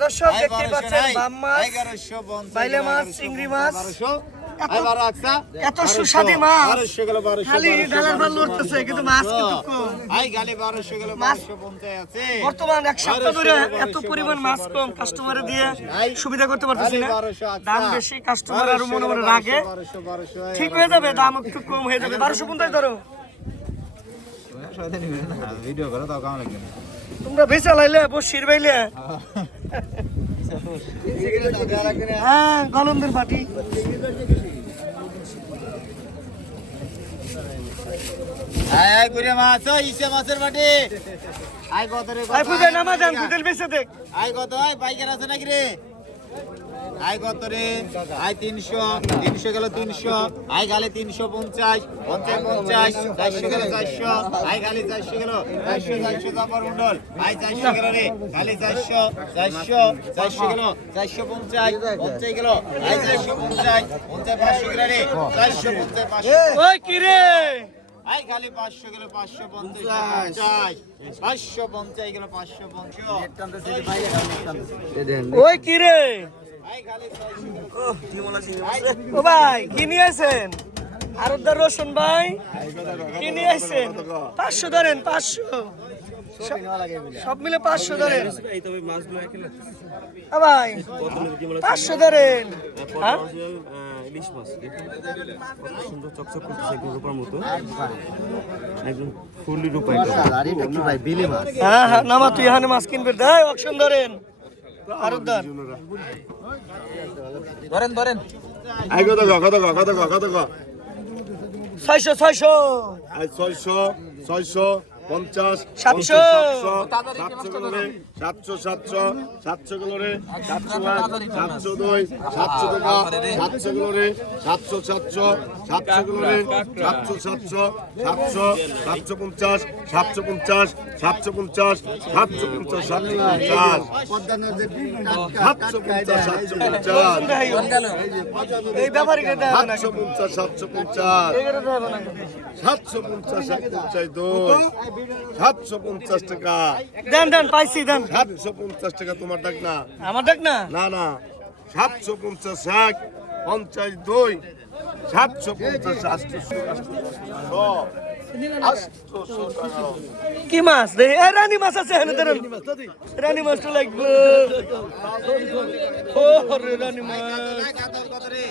দর্শক দেখতে বারোশো পাচ্ছেন বাম মাছ পঞ্চাশ বাইলে মাছ, চিংড়ি মাছ। এত- আই বারো আকসা। এত সুস্বাদু মাছ। বারোশো গেল বারোশো খালি ডালার ভালো লড়তেছে, কিন্তু মাছ কিন্তু কম। আই গালে বারোশো গেল মাছ- বারোশো পঞ্চাশ আছে। বর্তমান এক সপ্তাহ ধরে এত পরিমাণ মাছ কম কাস্টমারে দিয়ে সুবিধা করতে পারতেছি না। দাম বেশি কাস্টমার আরও মনে মনে আই ঠিক হয়ে যাবে দাম একটু কম হয়ে যাবে। বারোশো পঞ্চাশ ধরো। ভিডিও করো তাও কেমন লাগবে? তোমরা বেচা লাইলে বসির বাইলে হ্যাঁ গলন্দের পাটি আয় করে মাছ ইসে মাছের বাটি আয় কত রে আয় আই নামাজ দেখ আয় কত? আয় পাইকার আছে নাকি রে? আয় কত রে আয় তিনশো তিনশো গেল তিনশো আয় গালে তিনশো পঞ্চাশ পঞ্চাশ পঞ্চাশ চারশো গেল চারশো আয় গালে চারশো গেল চারশো চারশো জাফর মন্ডল আয় চারশো গেল রে গালে চারশো চারশো চারশো গেল চারশো পঞ্চাশ পঞ্চাশ গেল আয় চারশো পঞ্চাশ পঞ্চাশ পাঁচশো গেল রে চারশো পঞ্চাশ পাঁচশো। ওই কি রে? আই খালি পাঁচশো গেল পাঁচশো পঞ্চাশ পাঁচশো পঞ্চাশ গেল পাঁচশো পঞ্চাশ। ওই কি রে? আই খালি ও ভাই কি নিয়ে আছেন আরদার রসুন ভাই কি নিয়ে আছেন পাঁচশো ধরেন পাঁচশো। সব- মিলে পাঁচশো ধরেন। ভাই পাঁচশো ধরেন। হ্যাঁ? ইলিশ মাছ সুন্দর চকচক করতেছে একদম রূপার মতো একদম ফুললি রূপা হ্যাঁ হ্যাঁ নামা তুই এখানে মাছ কিনবে। দেয় অকশন ধরেন। ধরেন ধরেন। কত কত কত গো কত ছয়শো ছয়শো। আই ছয়শো ছয়শো। পঞ্চাশ সাতশো। সাতশো সাতশো সাতশো সাতশো গেল রে সাতশো এক সাতশো দুই সাতশো টাকা সাতশো গেল রে সাতশো সাতশো সাতশো গেল রে সাতশো সাতশো সাতশো সাতশো পঞ্চাশ সাতশো পঞ্চাশ সাতশো পঞ্চাশ সাতশো পঞ্চাশ সাতশো পঞ্চাশ। সাতশো পঞ্চাশ সাতশো পঞ্চাশ। সাতশো পঞ্চাশ সাতশো পঞ্চাশ। সাতশো পঞ্চাশ এক পঞ্চাশ দুই। সাতশো পঞ্চাশ টাকা। দেন দেন পাইছি দেন। সাতশো পঞ্চাশ টাকা তোমার ডাক না। আমার ডাক না? না না। সাতশো পঞ্চাশ এক পঞ্চাশ দুই সাতশো পঞ্চাশ আটশো। কি মাছ দেখি এ রানী মাছ আছে এখানে ধরেন রানী মাছটা লাগবে ও রে রানী মাছ কত রে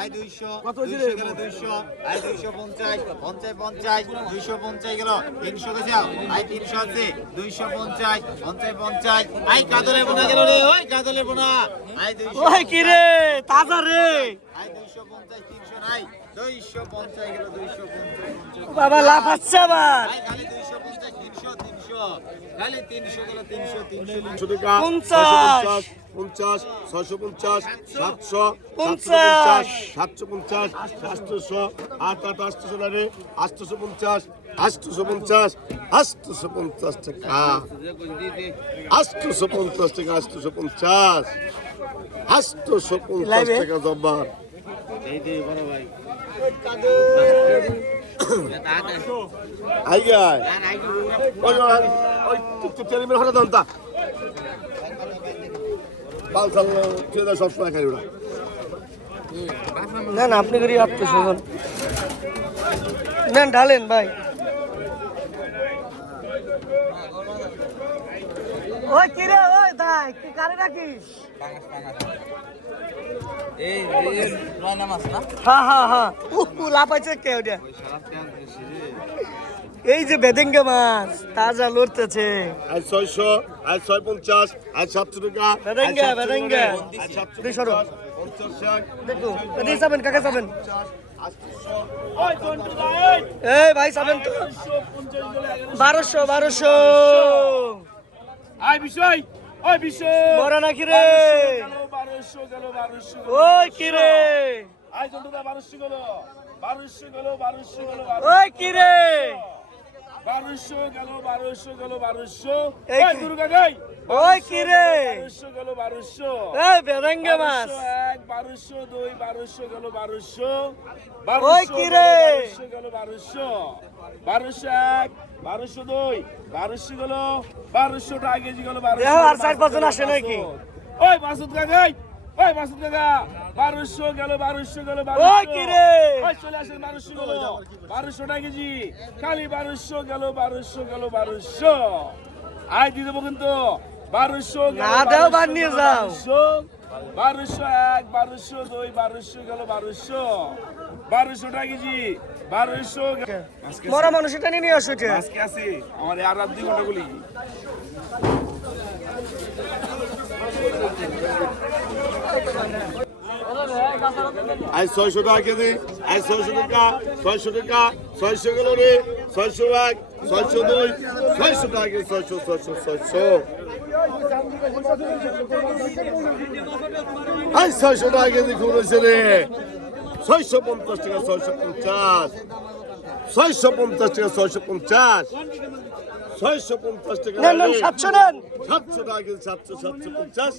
আই দুইশো দুইশো গেল দুইশো আই দুইশো পঞ্চাশ পঞ্চাশ পঞ্চাশ দুইশো পঞ্চাশ গেল তিনশো গেছে আই তিনশো আছে দুইশো পঞ্চাশ পঞ্চাশ পঞ্চাশ আই কাদলে বোনা গেল রে ওই কাদলে বোনা আই দুইশো ওই কি রে তাজা রে বাবা লাভ হচ্ছে আবার। পঞ্চাশ পঞ্চাশ। ছয়শো পঞ্চাশ সাতশো পঞ্চাশ। সাতশো পঞ্চাশ সাতশো আট আট আটশো রে আটশো পঞ্চাশ আটশো পঞ্চাশ আটশো পঞ্চাশ টাকা। আটশো পঞ্চাশ টাকা আটশো পঞ্চাশ আটশো পঞ্চাশ টাকা জব্বার। সবসময় খাই ওরা না না আপনি করি আত্মস্বজন নেন ঢালেন ভাই। ওই কি রাখিস হ্যাঁ হ্যাঁ হ্যাঁ উহ, লাফাইছে কে ওটা এই যে বেদেঙ্গে মাছ তাজা লড়তেছে। আজ ছয়শো আজ ছয় পঞ্চাশ আজ সাতশো টাকা বেদেঙ্গে, বেদেঙ্গে। দেখো এদিকে যাবেন কাকে যাবেন? এই ভাই যাবেন তো। বারোশো বারোশো। আই বিষয় ওই বিশ্ব বড় নাকি রে? বারোশো গেল বারোশো ওই কি রে? আই জন্টুদা বারোশো গেল বারোশো গেল বারোশো গেল ওই কি রে? বারোশো গেল বারোশো গেল বারোশো। এই দুর্গা গাই ওই কি রে? বারোশো গেল বারোশো। এই বেদেঙ্গে মাছ। এক বারোশো দুই বারোশো গেল বারোশো। ওই কি রে? বারোশো গেল বারোশো। বারোশো এক বারোশো দুই বারোশো গেল বারোশো টাকা কেজি গেল বারোশো আর চার পাঁচজন আসে নাকি? ওই মাসুদ কাকা ওই মাসুদ কাকা বারোশো গেল বারোশো গেল চলে আসেন বারোশো গেল। বারোশো টাকা কেজি। খালি বারোশো গেল বারোশো গেল বারোশো। আয় দিয়ে দেবো কিন্তু। বারোশো। বারোশো বারোশো। এক বারোশো দুই বারোশো গেল বারোশো। বারোশো টাকা কেজি বারোশো মরা মানুষ এটা নিয়ে আসো আজকে আছি আমার আর রাত দুই ঘণ্টা গুলি আজ ছয়শো টাকা কেজি আজ ছয়শো টাকা ছয়শো টাকা ছয়শো গেল রে ছয়শো এক ছয়শো দুই ছয়শো টাকা কেজি ছয়শো ছয়শো ছয়শো আজ ছয়শো টাকা কেজি খুলেছে রে ছয়শো পঞ্চাশ টাকা ছয়শো পঞ্চাশ ছয়শো পঞ্চাশ টাকা ছয়শো পঞ্চাশ ছয়শো পঞ্চাশ টাকা নেন নেন সাতশো নেন। সাতশো টাকা কেজি সাতশো সাতশো পঞ্চাশ।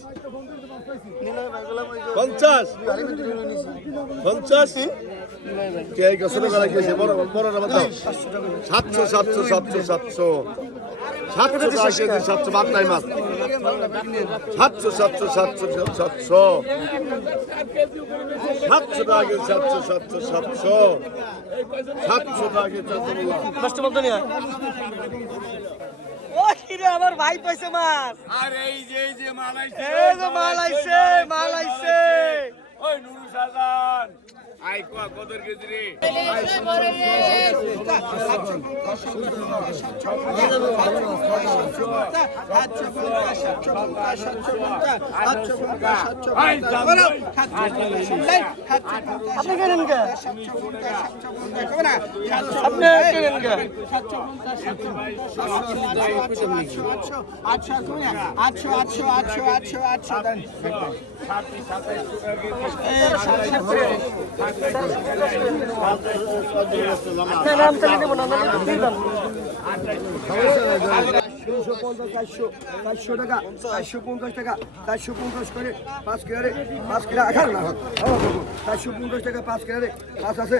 পঞ্চাশ। পঞ্চাশ। কে? গেছে করা গেছে বড় বড় নাম দাও সাতশো সাতশো সাতশো সাতশো সাতশো। টাকা সাতশো বাদ নাই মাছ সাতশো সাতশো সাতশো সাতশো। সাতশো কেজি সাতশো সাতশো সাতশো। সাতশো কেজি সাতশো আমার ভাই পাইছে মাছ। আর এই যে এই যে মাল আইছে মাল আইছে মাল আইছে ওই নুরু সাজান আই কোয়া কদর কেজি রে আপনি কেনেন কে আপনি কেনেন কে আটশো আটশো আটশো আটশো আটশো চারশো চারশো টাকা চারশো পঞ্চাশ টাকা চারশো পঞ্চাশ করে পাঁচ কিলো রে পাঁচ না চারশো পঞ্চাশ টাকা, পাঁচ কিলো রে পাঁচ আছে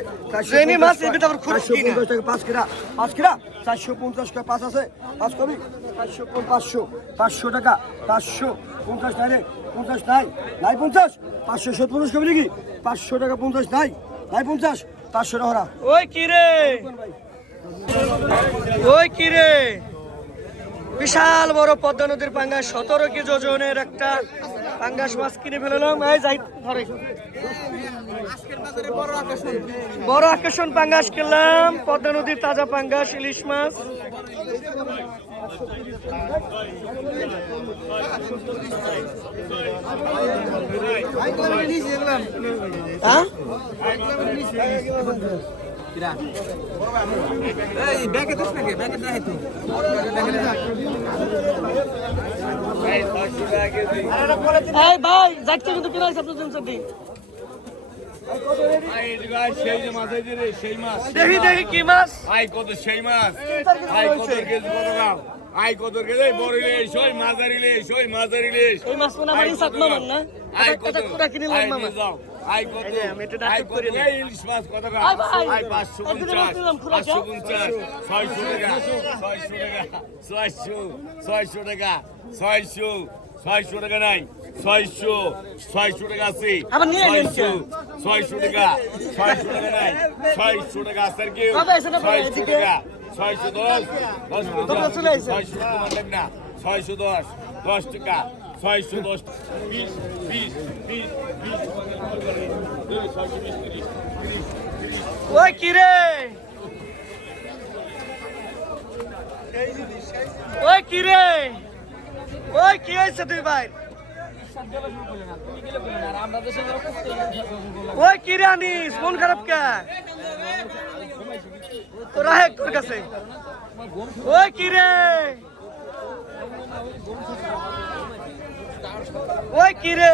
পাঁচ কিলা পাঁচ কিলা চারশো পঞ্চাশ টাকা, পাঁচ আছে, পাঁচ কবি। পঞ্চাশ, পাঁচশো পাঁচশো টাকা পাঁচশো পঞ্চাশ নাই রে পঞ্চাশ নাই নাই পঞ্চাশ পাঁচশো সত্তর পঞ্চাশ কবি নাকি? পাঁচশো টাকা পঞ্চাশ নাই নাই পঞ্চাশ পাঁচশো টাকা ওই কি রে? ওই কি রে? বিশাল বড় পদ্মা নদীর পাঙ্গাস সতেরো কেজি ওজনের একটা পাঙ্গাস মাছ কিনে এই যাই ধরে। বড় আকর্ষণ পাঙ্গাস কিনলাম পদ্মা নদীর তাজা পাঙ্গাস ইলিশ মাছ। এই ভাই যাচ্ছে কিন্তু কিনা হিসাব তো তিনশো দিন সেই মাছ আইছে রে সেই মাছ? দেখি দেখি কি মাছ? আই কত সেই মাছ? আই কত কেজি কত দাম আই কত কেজি বড় ইলিশ ওই মাঝারি ইলিশ ওই মাঝারি ইলিশ ওই মাছ মানে আমার ইসাত মামান না? আই এটা কোটা কিনে লাগ মামা? আই যে, আমি এটা কত করি না। ইলিশ মাছ কত দাম আই ভাই, আই পাঁচশো একদিনের পঞ্চাশ। মাছ নিলাম, খোলা পাঁচশো কেউ? পঞ্চাশ। ছয়শো টাকা। ছয়শো টাকা। ছয়শো। ছয়শো টাকা। ছয়শো। ছয়শো টাকা নাই। ছয়শো। ছয়শো টাকা আছে। আবার নিয়ে নেন ছয়শো। ছয়শো টাকা। ছয়শো টাকা নাই। ছয়শো টাকা আছে ছয়শো এদিকে। টাকা। ছয়শো দশ দশ তোমরা চলে আইসো। ছয়শো তোমার লাগবে না ছয়শো দশ দশ টাকা ছয়শো দশ বিশ বিশ বিশ বিশ ছয়শো বিশ তিরিশ তিরিশ ওই কি রে ওই কি রে ওই কি হয়েছে তুই ভাই ওই কি রে আনিস মন খারাপ কে তোরা এক তোর কাছে। ওই কি রে? ওই কি রে?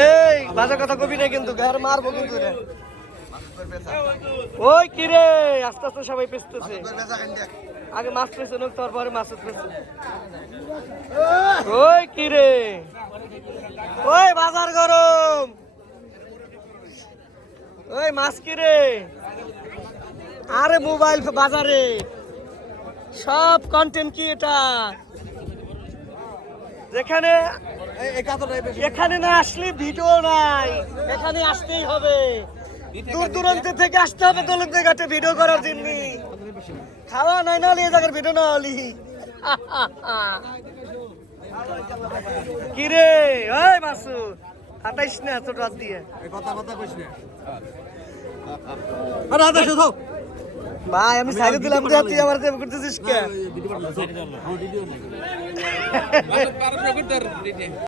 এই বাজে কথা কবি না কিন্তু ঘর মারবো কিন্তু রে। ওই কি রে? আস্তে আস্তে সবাই পেছতেছে আগে মাছ পেছে নোক তারপরে মাছ পেছে ওই কি রে? ওই বাজার গরম। ওই মাছ কি রে? আরে মোবাইল বাজারে। সব কন্টেন্ট কি এটা যেখানে এখানে না আসলে ভিডিও নাই, এখানে আসতেই হবে। দূর দূরান্ত থেকে আসতে হবে দোলকদের ঘাটে ভিডিও করার জন্য। খাওয়া নাই না এই জায়গার ভিডিও না হলি কি রে ওই মাসু হাঁটাইস না। তোর রাত দিয়ে ভাই আমি সাইডে দিলাম যে তুই আমার দেব করতেছিস কে?